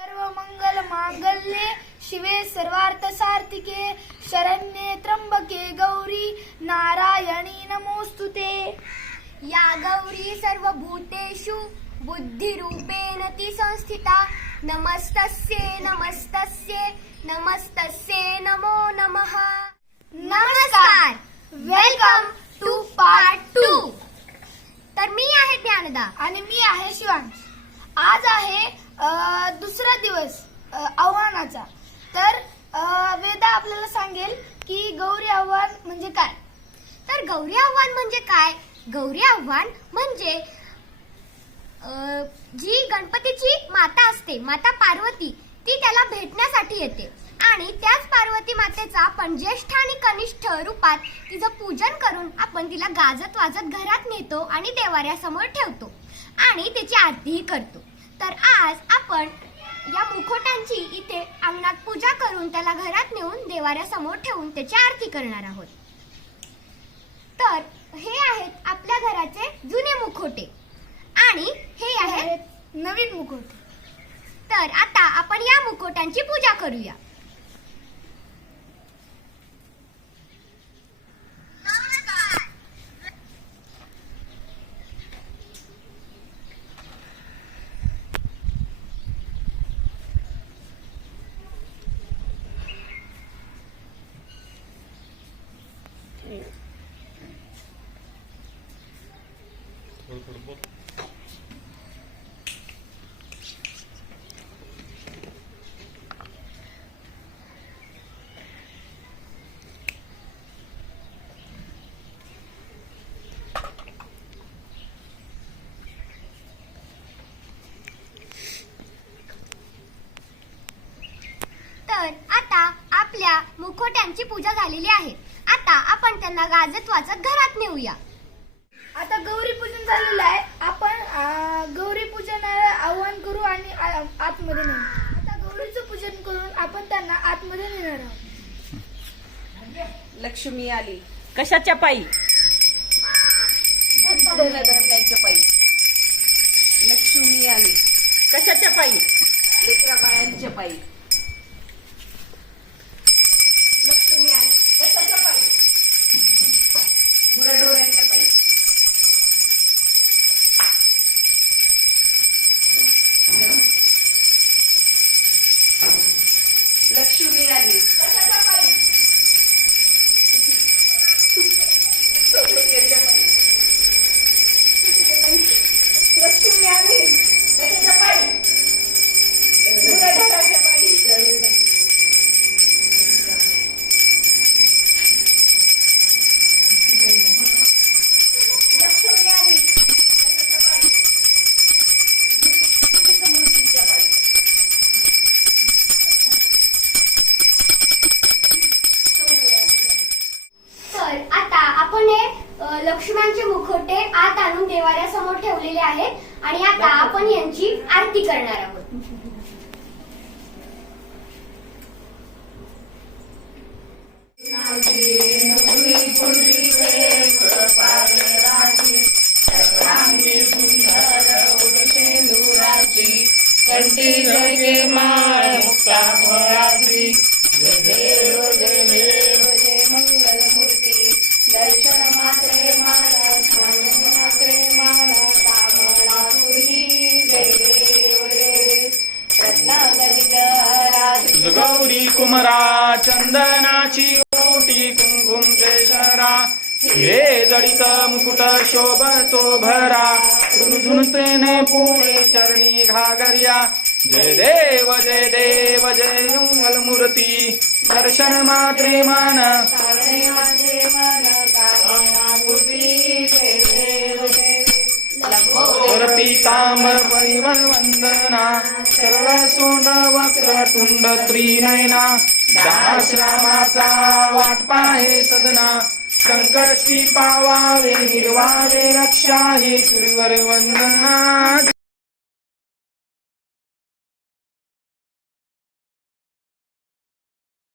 सर्व मंगल मांगल्ये शिवे सर्वार्थ सार्थिके शरण्ये त्र्यंबके गौरी नारायणी नमोस्तुते। या गौरी सर्वभूतेषु बुद्धिरूपेण ति संस्थिता नमस्तस्ये नमस्तस्ये नमस्तस्ये नमो नमः। नमस्कार, वेलकम टू पार्ट 2। तर मी आहे ज्ञानदा आणि मी आहे शिवांश। आज आहे दुसरा दिवस आव्हानाचा। तर वेदा आपल्याला सांगेल की गौरी आव्हान म्हणजे काय। तर गौरी आव्हान म्हणजे काय? गौरी आव्हान म्हणजे जी गणपतीची माता असते, माता पार्वती, ती त्याला भेटण्यासाठी येते आणि त्याच पार्वती मातेचा आपण ज्येष्ठ आणि कनिष्ठ रूपात तिचं पूजन करून आपण तिला गाजत वाजत घरात नेतो आणि देवाऱ्यासमोर ठेवतो आणि त्याची आरतीही करतो। तर आज आपण या मुखोटांची इथे अंगणात पूजा करून त्याला घरात नेऊन देवाऱ्यासमोर ठेवून त्याची आरती करणार आहोत। तर हे आहेत आपल्या घराचे जुने मुखोटे आणि हे आहेत नवीन मुखोटे। तर आता आपण या मुखोट्यांची पूजा करूया। तर आता आपल्या मुखोट्यांची पूजा झालेली आहे। आता आपण त्यांना गाजत वाजत घरात नेऊया। आता गौरी पूजन झालेलं आहे। आपण गौरी पूजन आव्हान करू आणि आतमध्ये नेऊ। आता गौरीचं पूजन करून आपण त्यांना आतमध्ये नेणार आहोत। लक्ष्मी आली कशाच्या पायी? धनधान्याच्या पायी। लक्ष्मी आली कशाच्या पायी? लेकरा बाळांच्या पायी। लक्ष्मी आली कशाच्या पायी? गुराढोरांच्या पायी। लक्ष्मी आली कशाच्या पायी? सोबतीच्या पायी। लक्ष्मी आली कशाच्या पायी? गुराढोरांच्या पायी। लक्ष्मी आली कशाच्या पायी? समृद्धीच्या पायी। तर आता आपण हे लक्ष्मणांचे मुखोटे आत आणून देवाऱ्यासमोर ठेवलेले आहेत आणि आता आपण यांची आरती करणार आहोत। कंठी जगे माळ मुक्ता फळाची जय देव जय देव जय मंगल मूर्ती दर्शन मात्रे मान ध्यान मात्रे मान कामना पूर्ती जय देव जय रत्नागरित राज गौरी कुमरा चंदनाची ओटी कुंकुम केशरा हिरे जडित मुकुट शोभतो भरा रुणझुणतेने पुणे चरणी घागर्या जय देव जय देव जय मंगल मूर्ती दर्शन मात्रे मान कामना पूर्ती जय देव जय देव पीतांबर परिमल वंदना सरळ सोंड वक्र तुंड त्रिनयना दासरामाचा वाट पाहे सदना संकष्टी पावावे निर्वावे रक्षा हे सुरवर वंदना